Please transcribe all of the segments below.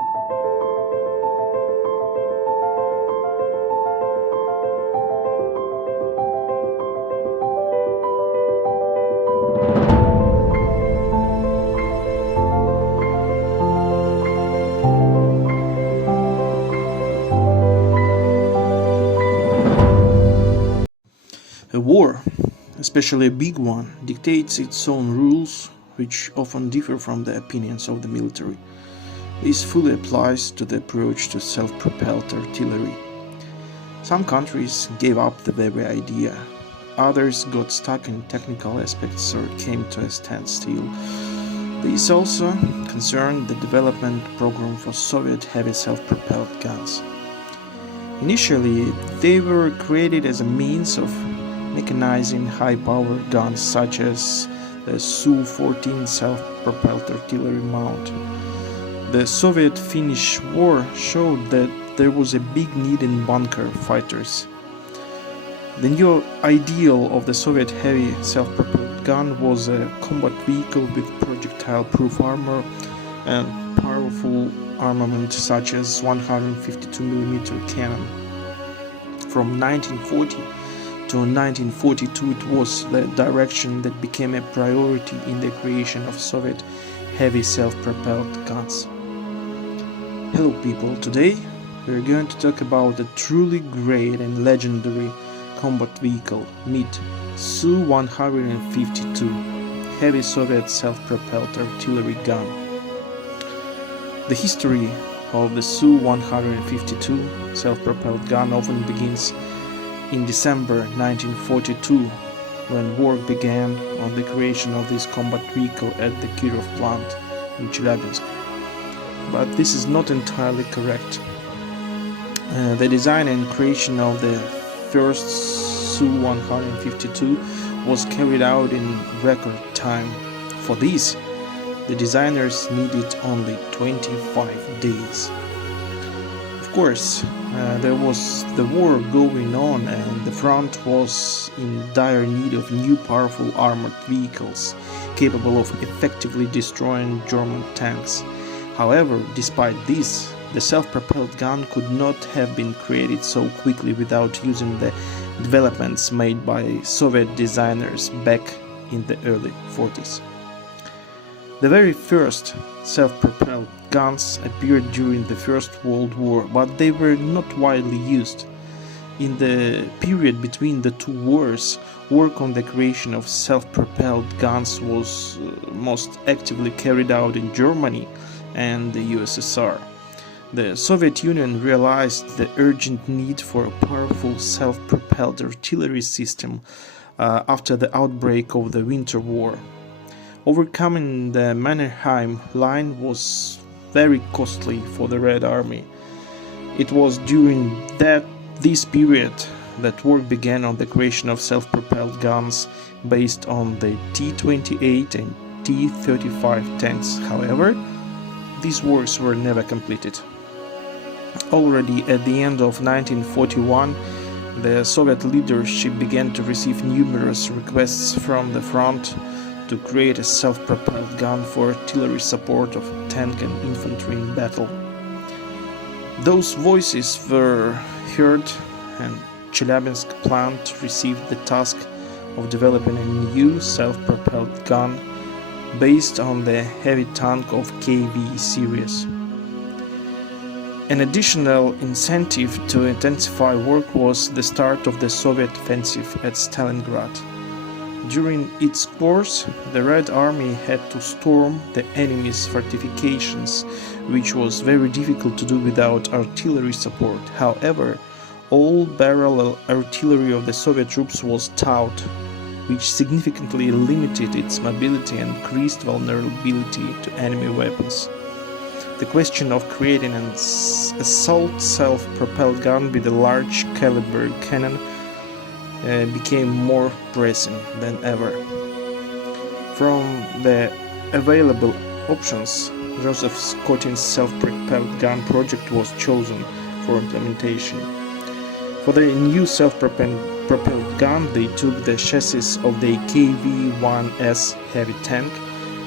A war, especially a big one, dictates its own rules, which often differ from the opinions of the military. This fully applies to the approach to self-propelled artillery. Some countries gave up the very idea. Others got stuck in technical aspects or came to a standstill. This also concerned the development program for Soviet heavy self-propelled guns. Initially, they were created as a means of mechanizing high-powered guns such as the Su-152 self-propelled artillery mount. The Soviet-Finnish War showed that there was a big need in bunker fighters. The new ideal of the Soviet heavy self-propelled gun was a combat vehicle with projectile-proof armor and powerful armament such as 152mm cannon. From 1940 to 1942 it was the direction that became a priority in the creation of Soviet heavy self-propelled guns. Hello people, today we're going to talk about a truly great and legendary combat vehicle, meet Su-152, heavy Soviet self-propelled artillery gun. The history of the Su-152 self-propelled gun often begins in December 1942, when work began on the creation of this combat vehicle at the Kirov plant in Chelyabinsk. But this is not entirely correct. The design and creation of the first Su-152 was carried out in record time. For this, the designers needed only 25 days. Of course, there was the war going on and the front was in dire need of new powerful armored vehicles capable of effectively destroying German tanks. However, despite this, the self-propelled gun could not have been created so quickly without using the developments made by Soviet designers back in the early 40s. The very first self-propelled guns appeared during the First World War, but they were not widely used. In the period between the two wars, work on the creation of self-propelled guns was most actively carried out in Germany and the USSR. The Soviet Union realized the urgent need for a powerful self-propelled artillery system after the outbreak of the Winter War. Overcoming the Mannerheim line was very costly for the Red Army. It was during this period that work began on the creation of self-propelled guns based on the T-28 and T-35 tanks. However, these works were never completed. Already at the end of 1941, the Soviet leadership began to receive numerous requests from the front to create a self-propelled gun for artillery support of tank and infantry in battle. Those voices were heard, and Chelyabinsk plant received the task of developing a new self-propelled gun based on the heavy tank of KV series. An additional incentive to intensify work was the start of the Soviet offensive at Stalingrad. During its course, the Red Army had to storm the enemy's fortifications, which was very difficult to do without artillery support. However, all barrel artillery of the Soviet troops was taught, which significantly limited its mobility and increased vulnerability to enemy weapons. The question of creating an assault self-propelled gun with a large caliber cannon became more pressing than ever. From the available options, Joseph Scottin's self-propelled gun project was chosen for implementation. For the new self-propelled gun, they took the chassis of the KV-1S heavy tank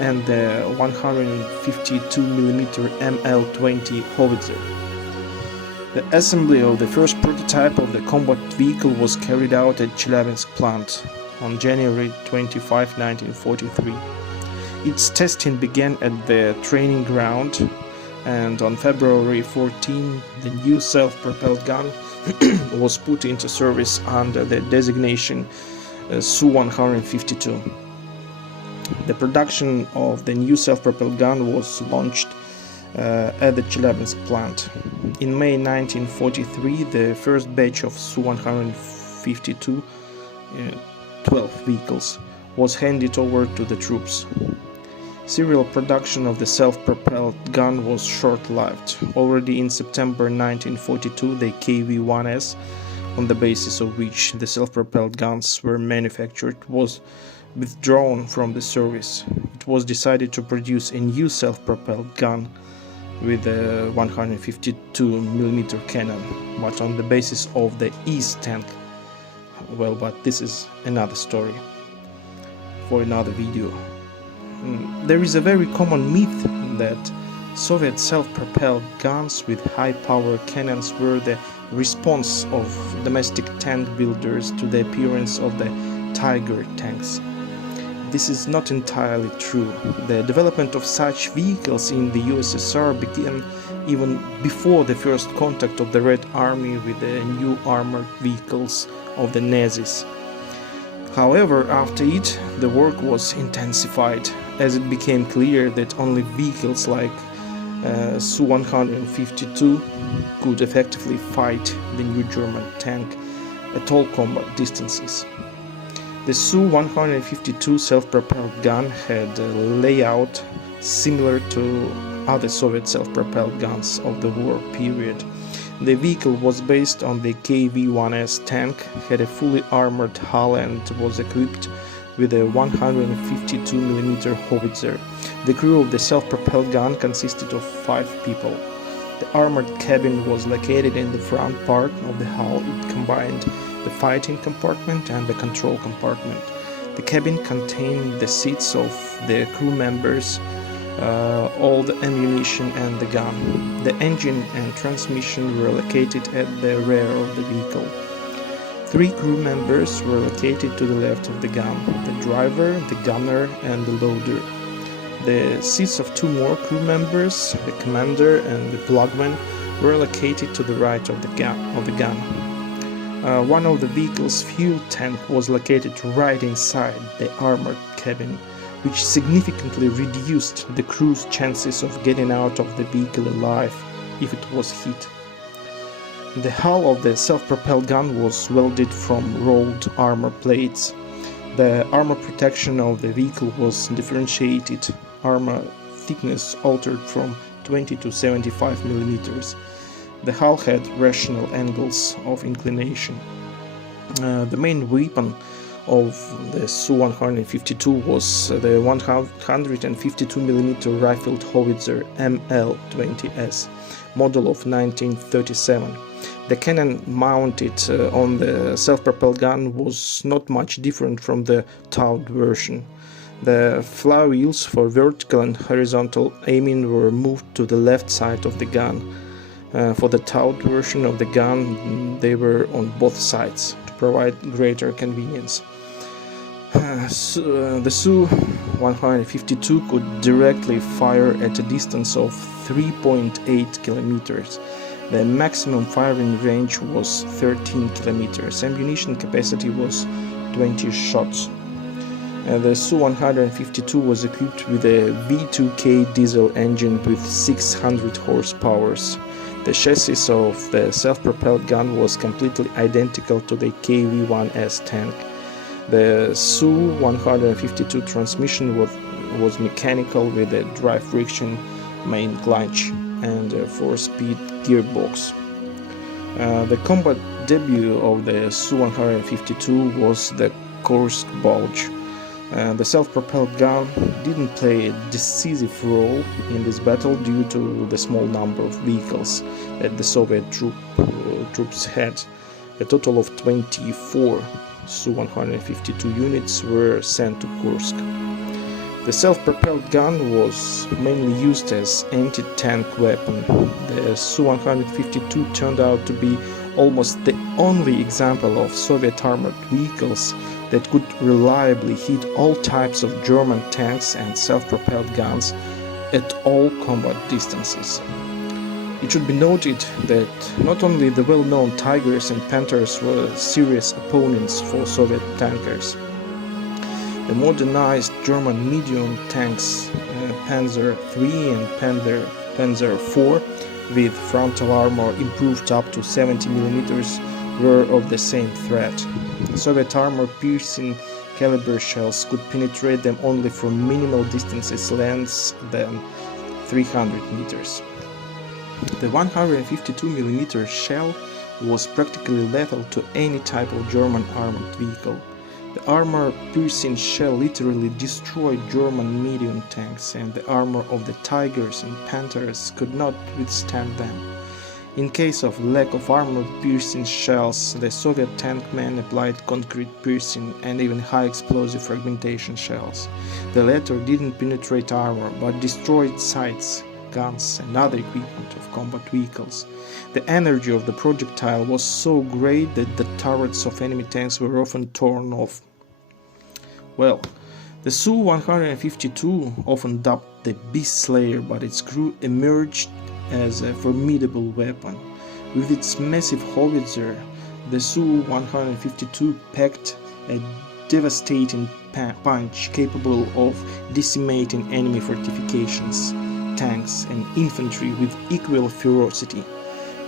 and the 152mm ML-20 howitzer. The assembly of the first prototype of the combat vehicle was carried out at Chelyabinsk plant on January 25, 1943. Its testing began at the training ground, and on February 14, the new self-propelled gun was put into service under the designation Su-152. The production of the new self-propelled gun was launched at the Chelyabinsk plant. In May 1943, the first batch of Su-152, 12 vehicles, was handed over to the troops. Serial production of the self-propelled gun was short-lived. Already in September 1942, the KV-1S, on the basis of which the self-propelled guns were manufactured, was withdrawn from the service. It was decided to produce a new self-propelled gun with a 152mm cannon, but on the basis of the East tank. Well, but this is another story for another video. There is a very common myth that Soviet self-propelled guns with high-power cannons were the response of domestic tank builders to the appearance of the Tiger tanks. This is not entirely true. The development of such vehicles in the USSR began even before the first contact of the Red Army with the new armored vehicles of the Nazis. However, after it, the work was intensified, as it became clear that only vehicles like Su-152 could effectively fight the new German tank at all combat distances. The Su-152 self-propelled gun had a layout similar to other Soviet self-propelled guns of the war period. The vehicle was based on the KV-1S tank, had a fully armored hull and was equipped with a 152mm howitzer. The crew of the self-propelled gun consisted of 5 people. The armored cabin was located in the front part of the hull. It combined the fighting compartment and the control compartment. The cabin contained the seats of the crew members, all the ammunition and the gun. The engine and transmission were located at the rear of the vehicle. 3 crew members were located to the left of the gun: the driver, the gunner and the loader. The seats of 2 more crew members, the commander and the plugman, were located to the right of the gun. One of the vehicle's fuel tank was located right inside the armored cabin, which significantly reduced the crew's chances of getting out of the vehicle alive if it was hit. The hull of the self-propelled gun was welded from rolled armor plates. The armor protection of the vehicle was differentiated. Armor thickness altered from 20 to 75mm. The hull had rational angles of inclination. The main weapon of the Su-152 was the 152mm rifled howitzer ML-20S, model of 1937. The cannon mounted on the self-propelled gun was not much different from the towed version. The flywheels for vertical and horizontal aiming were moved to the left side of the gun. For the towed version of the gun, they were on both sides to provide greater convenience. The Su-152 could directly fire at a distance of 3.8 kilometers. The maximum firing range was 13 kilometers. Ammunition capacity was 20 shots. The Su-152 was equipped with a V2K diesel engine with 600 horsepower. The chassis of the self-propelled gun was completely identical to the KV-1S tank. The Su-152 transmission was mechanical with a drive friction main clutch and a 4-speed gearbox. The combat debut of the Su-152 was the Kursk bulge. The self-propelled gun didn't play a decisive role in this battle due to the small number of vehicles that the Soviet troops had. A total of 24 Su-152 units were sent to Kursk. The self-propelled gun was mainly used as anti-tank weapon. The Su-152 turned out to be almost the only example of Soviet armored vehicles that could reliably hit all types of German tanks and self-propelled guns at all combat distances. It should be noted that not only the well-known Tigers and Panthers were serious opponents for Soviet tankers. The modernized German medium tanks Panzer III and Panzer IV, with frontal armor improved up to 70 mm, were of the same threat. Soviet armor-piercing caliber shells could penetrate them only from minimal distances less than 300 meters. The 152 mm shell was practically lethal to any type of German armored vehicle. The armor-piercing shell literally destroyed German medium tanks, and the armor of the Tigers and Panthers could not withstand them. In case of lack of armor-piercing shells, the Soviet tankmen applied concrete-piercing and even high-explosive fragmentation shells. The latter didn't penetrate armor, but destroyed sights, guns, and other equipment of combat vehicles. The energy of the projectile was so great that the turrets of enemy tanks were often torn off. Well, the Su-152, often dubbed the Beast Slayer by its crew, emerged as a formidable weapon. With its massive howitzer, the Su-152 packed a devastating punch capable of decimating enemy fortifications, tanks, and infantry with equal ferocity.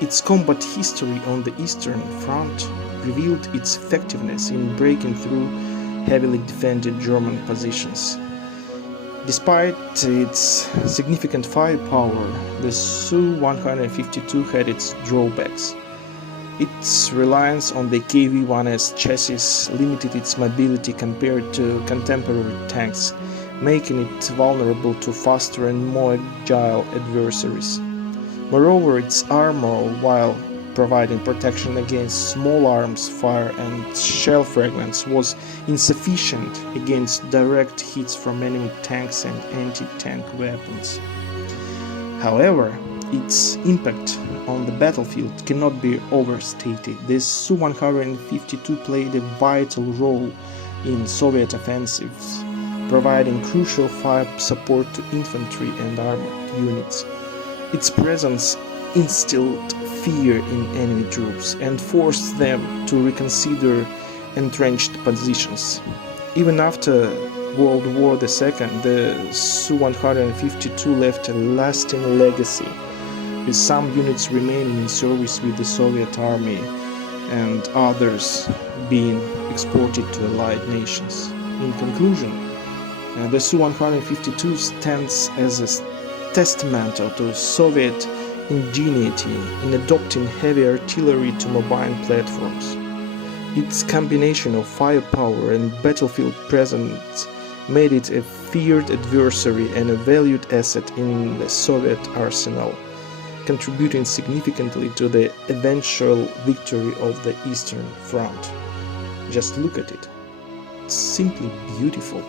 Its combat history on the Eastern Front revealed its effectiveness in breaking through heavily defended German positions. Despite its significant firepower, the Su-152 had its drawbacks. Its reliance on the KV-1S chassis limited its mobility compared to contemporary tanks, making it vulnerable to faster and more agile adversaries. Moreover, its armor, while providing protection against small arms fire and shell fragments, was insufficient against direct hits from enemy tanks and anti-tank weapons. However, its impact on the battlefield cannot be overstated. The Su-152 played a vital role in Soviet offensives, providing crucial fire support to infantry and armored units. Its presence instilled fear in enemy troops and forced them to reconsider entrenched positions. Even after World War II, the Su-152 left a lasting legacy, with some units remaining in service with the Soviet Army and others being exported to Allied nations. In conclusion, the Su-152 stands as a testament to Soviet ingenuity in adopting heavy artillery to mobile platforms. Its combination of firepower and battlefield presence made it a feared adversary and a valued asset in the Soviet arsenal, contributing significantly to the eventual victory of the Eastern Front. Just look at it. It's simply beautiful.